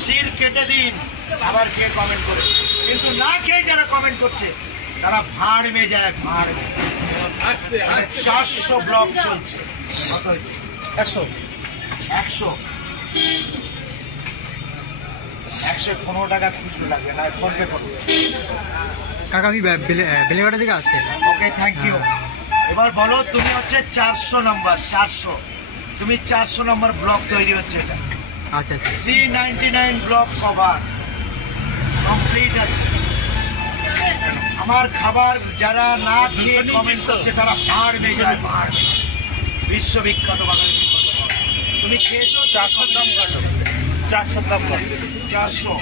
শির কেটে দিন আবার খেয়ে কমেন্ট করে, কিন্তু না খেয়ে যারা কমেন্ট করছে তারা ভাড় মে যায়, ভাড় মে। 400 ব্লক চলছে, কত হয়েছে? 100 115 টাকা খুচরো লাগবে না, ফোন পে করবে। কাকা আমি বেলেঘাটা থেকে আসছি। ওকে, থ্যাংক ইউ। এবার বলো, তুমি হচ্ছে 400 নম্বর, 400, তুমি 400 নম্বর ব্লক তৈরি হচ্ছে এটা। আচ্ছা আচ্ছা। 399 ব্লক কভার কমপ্লিট আছে। আমার খাবার যারা না দিয়ে কমেন্ট করছে তারা ভাড় মে যায়, ভাড়। বিশ্ববিখ্যাত বাঙালি। তুমি খেয়েছো? 400 দাম কত? 400 দাম কত? 456।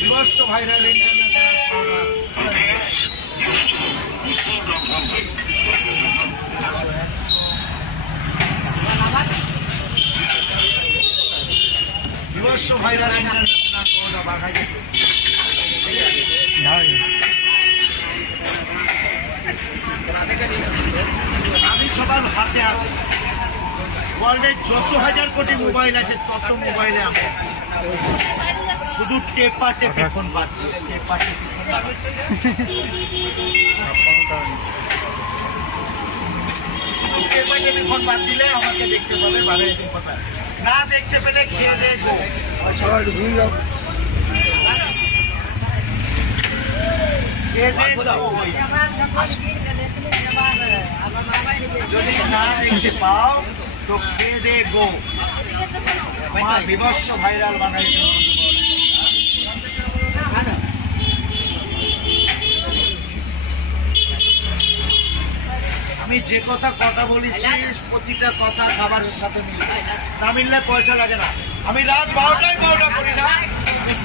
বিবর্ষ ভাইরাল ইন্টারন্যাশনাল বিবর্ষ ভাইরাল ইন্টারন্যাশনাল করোনা বাঘাই। আমি সবার হাতে আছি। ওয়ার্ল্ডের যত হাজার কোটি মোবাইল আছে তত মোবাইলে আমি শুধু টেপা টেপে ফোন বাজছে, টেপা টেপে ফোন বাদ দিলে আমাকে দেখতে পাবে, ভালো কথা। না দেখতে পেলে খেয়ে দেখবো। যদি না দেখতে পাও তো খেয়ে দে গো। আমার বিভৎস ভাইরাল বাঙালি। আমি যে কথা বলেছি প্রতিটা কথা খাবারের সাথে মিলবে, না মিললে পয়সা লাগে না। আমি রাত 12টায় 12টা করি না,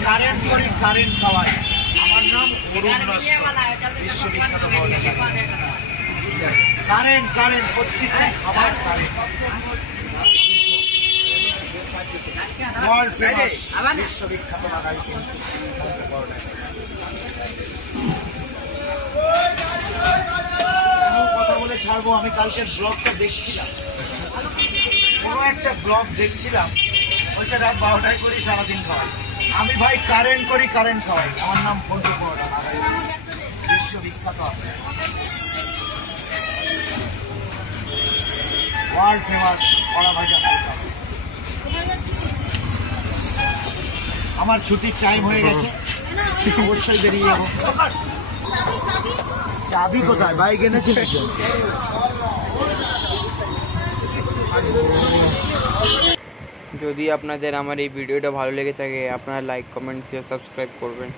কারেন্ট করি, কারেন্ট খাওয়াই। আমার নাম অরুণ নস্কর, বিশ্ববিখ্যাত কারেন্ট। কারেন্ট প্রত্যেকটা খাবার কারেন্ট। ওয়ার্ল্ড ফেমাস বিশ্ববিখ্যাত বাঙালি। কথা বলে ছাড়বো। আমি কালকে ব্লগটা দেখছিলাম, কোনো একটা ব্লগ দেখছিলাম, ওইটা রাত 12টায় করি, সারাদিন খাওয়াই। আমি ভাই কারেন্ট করি, কারেন্ট খাওয়াই। আমার নাম ফন্টু পরোটা, বিশ্ববিখ্যাত ওয়ার্ল্ড ফেমাস কড়া ভাজা। আমার ছুটির টাইম হয়ে গেছে, অবশ্যই বেরিয়ে যাবো। চাবি কোথায়? বাইক এনেছি নাকি? যদি আপনাদের আমার এই ভিডিওটা ভালো লেগে থাকে আপনারা লাইক, কমেন্ট, শেয়ার, সাবস্ক্রাইব করবেন।